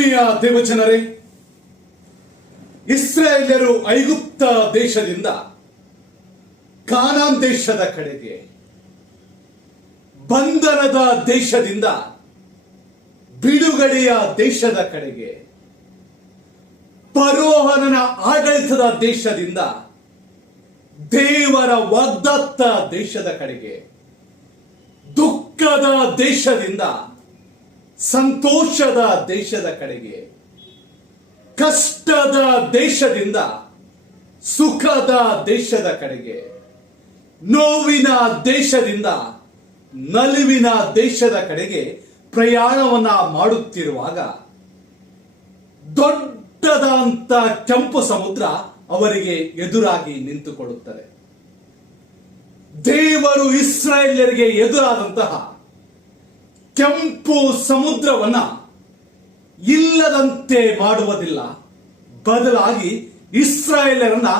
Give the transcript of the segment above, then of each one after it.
ಆತ್ಮೀಯ ದೇವಜನರೇ, ಇಸ್ರಾಯೇಲ್ಯರು ಐಗುಪ್ತ ದೇಶದಿಂದ ಕಾನಾನ್ ದೇಶದ ಕಡೆಗೆ, ಬಂಧನದ ದೇಶದಿಂದ ಬಿಡುಗಡೆಯ ದೇಶದ ಕಡೆಗೆ, ಫರೋಹನ ಆಡಳಿತದ ದೇಶದಿಂದ ದೇವರ ವಾಗ್ದತ್ತ ದೇಶದ ಕಡೆಗೆ, ದುಃಖದ ದೇಶದಿಂದ ಸಂತೋಷದ ದೇಶದ ಕಡೆಗೆ, ಕಷ್ಟದ ದೇಶದಿಂದ ಸುಖದ ದೇಶದ ಕಡೆಗೆ, ನೋವಿನ ದೇಶದಿಂದ ನಲಿವಿನ ದೇಶದ ಕಡೆಗೆ ಪ್ರಯಾಣವನ್ನ ಮಾಡುತ್ತಿರುವಾಗ ದೊಡ್ಡದಂತ ಕೆಂಪು ಸಮುದ್ರ ಅವರಿಗೆ ಎದುರಾಗಿ ನಿಂತುಕೊಳ್ಳುತ್ತದೆ. ದೇವರು ಇಸ್ರಾಯೇಲ್ಯರಿಗೆ ಎದುರಾದಂತಹ ಕೆಂಪು ಸಮುದ್ರವನ್ನ ಇಲ್ಲದಂತೆ ಮಾಡುವುದಿಲ್ಲ, ಬದಲಾಗಿ ಇಸ್ರಾಯೇಲ್ಯರನ್ನ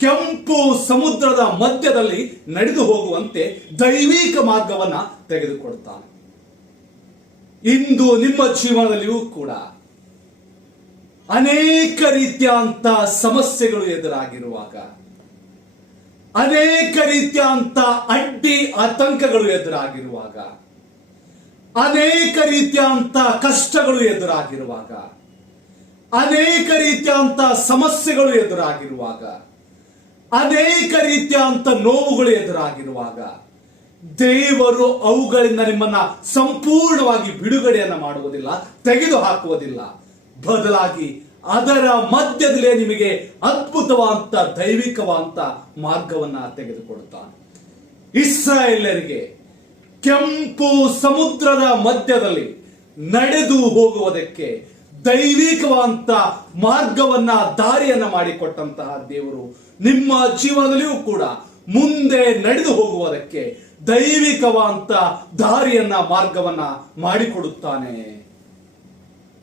ಕೆಂಪು ಸಮುದ್ರದ ಮಧ್ಯದಲ್ಲಿ ನಡೆದು ಹೋಗುವಂತೆ ದೈವಿಕ ಮಾರ್ಗವನ್ನ ತೆಗೆದುಕೊಡ್ತಾನೆ. ಇಂದು ನಿಮ್ಮ ಜೀವನದಲ್ಲಿಯೂ ಕೂಡ ಅನೇಕ ರೀತಿಯಂತ ಸಮಸ್ಯೆಗಳು ಎದುರಾಗಿರುವಾಗ, ಅನೇಕ ರೀತಿಯಂತ ಅಡ್ಡಿ ಆತಂಕಗಳು ಎದುರಾಗಿರುವಾಗ, ಅನೇಕ ರೀತಿಯಂತ ಕಷ್ಟಗಳು ಎದುರಾಗಿರುವಾಗ, ಅನೇಕ ರೀತಿಯಂತ ಸಮಸ್ಯೆಗಳು ಎದುರಾಗಿರುವಾಗ, ಅನೇಕ ರೀತಿಯಂತ ನೋವುಗಳು ಎದುರಾಗಿರುವಾಗ, ದೇವರು ಅವುಗಳಿಂದ ನಿಮ್ಮನ್ನ ಸಂಪೂರ್ಣವಾಗಿ ಬಿಡುಗಡೆಯನ್ನ ಮಾಡುವುದಿಲ್ಲ, ತೆಗೆದು ಹಾಕುವುದಿಲ್ಲ. ಬದಲಾಗಿ ಅದರ ಮಧ್ಯದಲ್ಲೇ ನಿಮಗೆ ಅದ್ಭುತವಾದಂತ ದೈವಿಕವಾದಂತ ಮಾರ್ಗವನ್ನ ತೆಗೆದುಕೊಡುತ್ತಾನೆ. ಇಸ್ರಾಯೇಲರಿಗೆ ಕೆಂಪು ಸಮುದ್ರದ ಮಧ್ಯದಲ್ಲಿ ನಡೆದು ಹೋಗುವುದಕ್ಕೆ ದೈವಿಕವಾದಂತ ಮಾರ್ಗವನ್ನ, ದಾರಿಯನ್ನ ಮಾಡಿಕೊಟ್ಟಂತಹ ದೇವರು ನಿಮ್ಮ ಜೀವನದಲ್ಲಿಯೂ ಕೂಡ ಮುಂದೆ ನಡೆದು ಹೋಗುವುದಕ್ಕೆ ದೈವಿಕವಾದಂತ ದಾರಿಯನ್ನ, ಮಾರ್ಗವನ್ನ ಮಾಡಿಕೊಡುತ್ತಾನೆ.